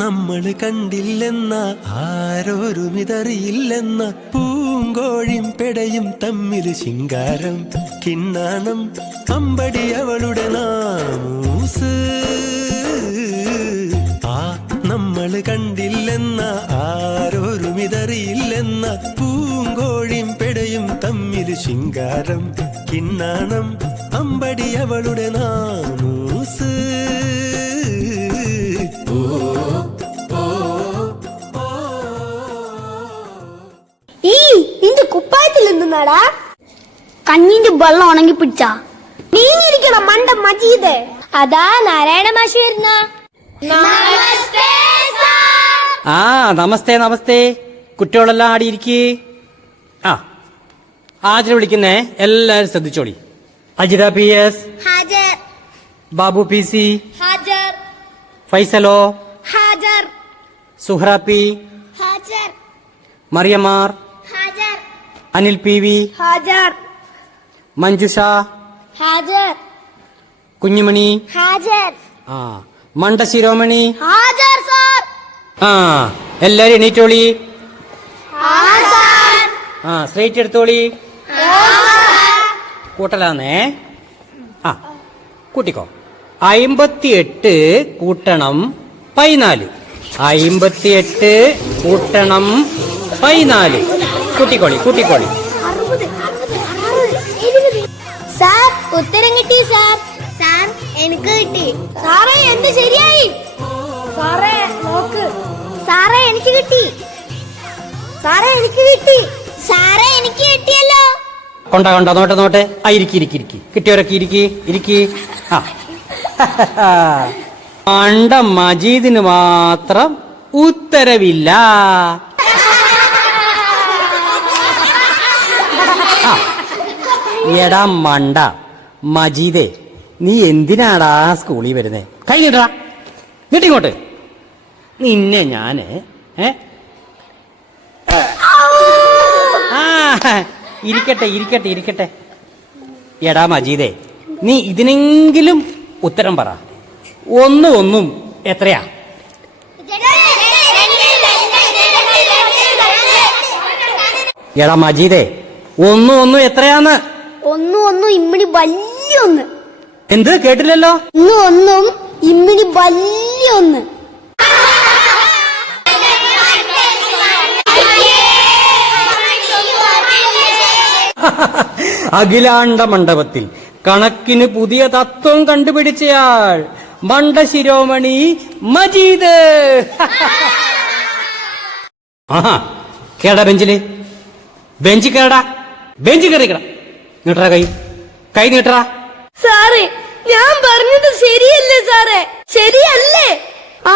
നമ്മള് കണ്ടില്ലെന്ന ആരോരുമിതറിയില്ലെന്ന പൂങ്കോഴിയും പെടയും തമ്മില് ശിങ്കാരം കിണ്ണാണം അമ്പടി അവളുടെ നാമൂസ്. നമ്മള് കണ്ടില്ലെന്ന ആരോരുമിതറിയില്ലെന്ന പൂങ്കോഴിയും പെടയും തമ്മില് ശിങ്കാരം കിണ്ണാണം അമ്പടി അവളുടെ നാമൂസ്. കുപ്പായത്തിൽ നിന്നാടാ കഞ്ഞിന്റെ വെള്ളം ഉണങ്ങി പിടിച്ചാ നീങ്ങിരിക്കണം മണ്ട മജീദ്. അതാ നാരായണ മാഷ് വരുന്ന. ആ നമസ്തേ നമസ്തേ. കുട്ടികളെല്ലാം ആടിയിരിക്കേ. ആ ആജിനെ വിളിക്കുന്നേ, എല്ലാരും ശ്രദ്ധിച്ചോളി. അജിത PS ഹാജർ, ബാബു PC ഹാജർ, ഫൈസലോ ഹാജർ, സുഹ്റ P ഹാജർ, മറിയമാർ, ഹാജർ, അനിൽ PV ഹാജർ, മഞ്ജുഷ, ഹാജർ, കുഞ്ഞുമണി, ഹാജർ, ആ മണ്ട ശിരോമണി, ഹാജർ സർ. ആ എല്ലാരും എണീറ്റോളി. ഹാജർ. ആ സ്ട്രൈറ്റ് എടുത്തോളി. കൂട്ടലാന്നേ. ആ കൂട്ടിക്കോ. 58 കൂട്ടണം 14. 58 കൂട്ടണം 14. കൂട്ടിക്കോളി കൂട്ടിക്കോളി. സാർ ഉത്തരം കിട്ടി സാർ. സാർ എനിക്ക് കിട്ടി. സാറേ എന്ത് ശരിയായി? സാറേ നോക്ക്. സാറേ എനിക്ക് കിട്ടി. സാറേ എനിക്ക് കിട്ടി. സാറേ എനിക്ക് കിട്ടിയല്ലോ. കൊണ്ടാ കൊണ്ടാ നോട്ടെ നോട്ടെ. ആ ഇരിക്കി ഇരിക്കി ഇരിക്കി. കിട്ടിയവരൊക്കെ ഇരിക്കി ഇരിക്കി. ആ മണ്ട മജീദിന് മാത്രം ഉത്തരവില്ല. എടാ മണ്ട മജീദേ, നീ എന്തിനാടാ സ്കൂളിൽ വരുന്നേ? കൈ നീട്ടാ, നീട്ടിങ്ങോട്ട്. നിന്നെ ഞാന് ആ ഇരിക്കട്ടെ ഇരിക്കട്ടെ ഇരിക്കട്ടെ. എടാ മജീദേ, നീ ഇതിനെങ്കിലും ഉത്തരം പറ. ഒന്നും എത്രയാ? എടാ മജീദേ, ഒന്നും എത്രയാന്ന്? ഒന്നും ഇമ്മിണി വലിയൊന്ന്. എന്ത് കേട്ടില്ലല്ലോ? ഒന്നും ഇമ്മിണി വലിയൊന്ന്. അഖിലാണ്ട മണ്ഡപത്തിൽ കണക്കിന് പുതിയ തത്വം കണ്ടുപിടിച്ചയാൾ മണ്ട ശിരോമണി മജീദ്. ആഹാ കേടാ ബെഞ്ചില്. ബെഞ്ച് കേടാ, ബെഞ്ച് കയറിക്കട. നീട്ടറ കൈ, കൈ നീട്ടറ. സാറേ ഞാൻ പറഞ്ഞത് ശരിയല്ലേ സാറേ? ശരിയല്ലേ?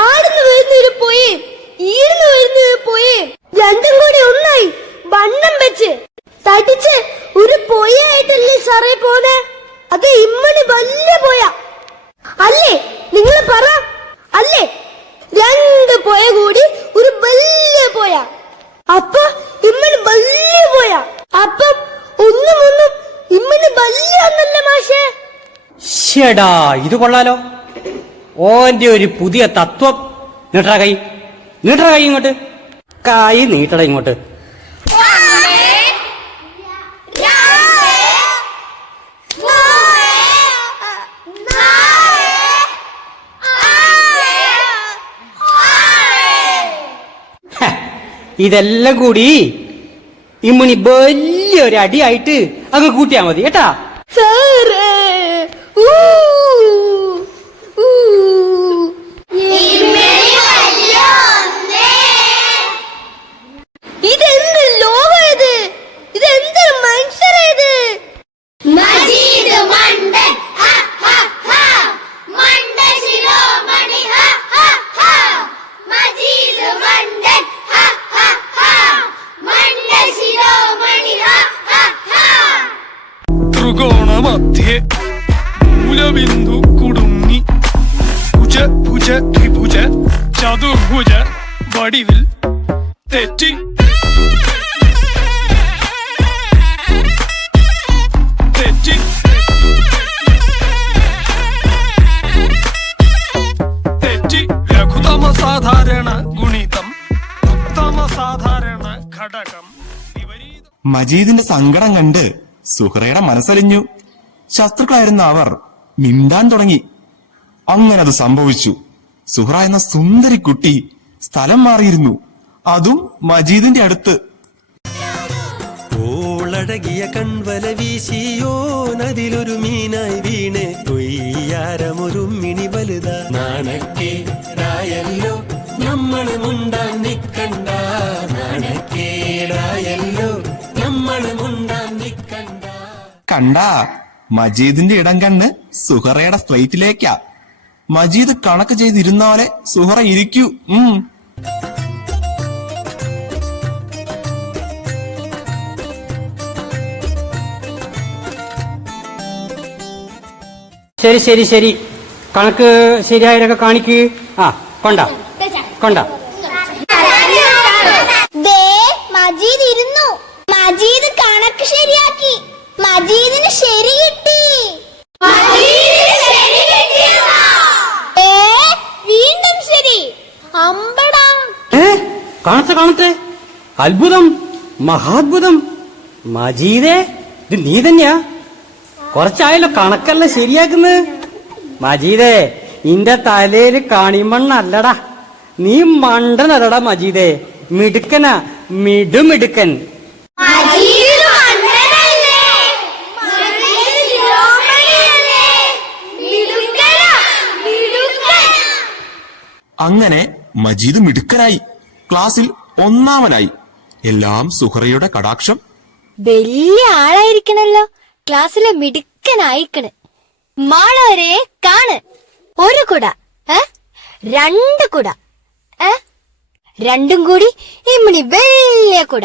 ആടുന്ന് വരുന്നൊരു പോയി ഈടുന്ന് വരുന്നൊരു പോയി രണ്ടും കൂടി ഒന്നായി വണ്ണം വെച്ച് തടിച്ച് ഒരു പൊയ്യായിട്ടല്ലേ സാറേ പോന്നെ? അത് ഇമ്മണി വലിയ പോയ അല്ലേ? നിങ്ങൾ പറ അല്ലേ? രണ്ട് പോയ കൂടി ഒരു വലിയ പോയ. അപ്പൊ ഇമ്മണി വലിയ പോയ. അപ്പം ഒന്നും ഇമ്മണി വലിയ ഒന്നല്ല മാഷേ. ഷെടാ ഇത് കൊള്ളാലോ. ഓന്റെ ഒരു പുതിയ തത്വം. നീട്ടറ കൈ, നീട്ടറ കൈ ഇങ്ങോട്ട്. കൈ നീട്ടട ഇങ്ങോട്ട്. ഇതെല്ലാം കൂടി ഇമ്മുനി വലിയൊരു അടിയായിട്ട് അങ്ങ് കൂട്ടിയാ മതി കേട്ടാ. ഇതെന്ത് ലോകത്? ഇതെന്ത് മനുഷ്യരേത്? മജീദ് മണ്ടൻ മണ്ട ശിരോമണി മജീദ് മണ്ടൻ മണ്ട ശിരോമണി. ത്രികോണമധ്യേ മൂലബിന്ദു കുടുങ്ങി ഭുജ ഭുജ ത്രിഭുജ ചതുർഭുജ വടിവിൽ തെറ്റി തെറ്റി തെറ്റി. ലഘുതമ സാധാരണ ഘടകം വിപരീത മജീദിന്റെ സങ്കടം കണ്ട് സുഹറയുടെ മനസ്സലിഞ്ഞു. ശത്രുക്കളായിരുന്ന അവർ മിണ്ടാൻ തുടങ്ങി. അങ്ങനെ അത് സംഭവിച്ചു. സുഹറ എന്ന സുന്ദരി കുട്ടി സ്ഥലം മാറിയിരുന്നു, അതും മജീദിന്റെ അടുത്ത്. ഓളഴകിയ കൺവല വീശിയോ നദിലൊരു മീനായി വീണേ കൊയ്യാരമൊരു മിണി വലുത നാണക്കേടായല്ലോ നമ്മള് മുണ്ടാൻ നിക്കണ്ട, നാണക്കേടായല്ലോ നമ്മള് മുണ്ടാൻ നിക്കണ്ട. കണ്ടാ, മജീദിന്റെ ഇടം കണ്ണ് സുഹറയുടെ സ്ലേറ്റിലേക്കാ. മജീദ് കണക്ക് ചെയ്തിരുന്ന പോലെ സുഹറ ഇരിക്കൂ. ശരി ശരി ശരി, കണക്ക് ശരിയായതൊക്കെ കാണിക്ക്. ആ കൊണ്ട കൊണ്ട. മജീദ് ഇരുന്നു. മജീദ് കണക്ക് ശരിയാക്കി. മജീദിന് ശരി കിട്ടി. വീണ്ടും ശരി. അമ്പടാ. കാണട്ടെ കാണട്ടെ, അത്ഭുതം, മഹാത്ഭുതം. മജീദേ, ഇത് നീ തന്നെയാ? കുറച്ചായല്ലോ കണക്കല്ല ശരിയാക്കുന്നത്. മജീദേ, ഇന്റെ തലയില് കാണിമണ്ണല്ലടാ, നീ മണ്ടനല്ലടാ മജീദേ, മിടുക്കനാ, മിടുമിടുക്കൻ. അങ്ങനെ മജീദ് മിടുക്കനായി, ക്ലാസ്സിൽ ഒന്നാമനായി. എല്ലാം സുഹറയുടെ കടാക്ഷം. വലിയ ആളായിരിക്കണല്ലോ, ക്ലാസ്സിലെ മിടുക്കനായിക്കണ്. മാളവരെ കാണ്. ഒരു കുട, രണ്ട് കുട, രണ്ടും കൂടി ഇമ്മണി വലിയ കുട.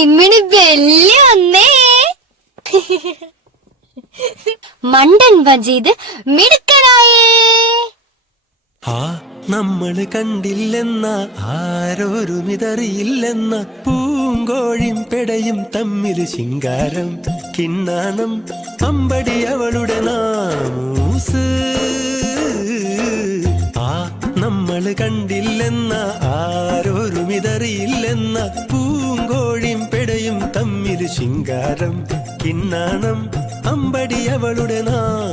ഇമ്മണി വലിയ ഒന്നേ. മണ്ടൻ മജീദ് മിടുക്കനായേ. ആ നമ്മള് കണ്ടില്ലെന്ന ആരോരുമിതറിയില്ലെന്ന പൂങ്കോഴിയും പെടയും തമ്മില് ശിങ്കാരം കിണ്ണാണം അമ്പടി അവളുടെ നാമൂസ്. ആ നമ്മള് കണ്ടില്ലെന്ന ആരോരുമിതറിയില്ലെന്ന പൂങ്കോഴിയും പെടയും തമ്മില് ശിങ്കാരം കിണ്ണാണം അമ്പടി അവളുടെ നാമൂസ്.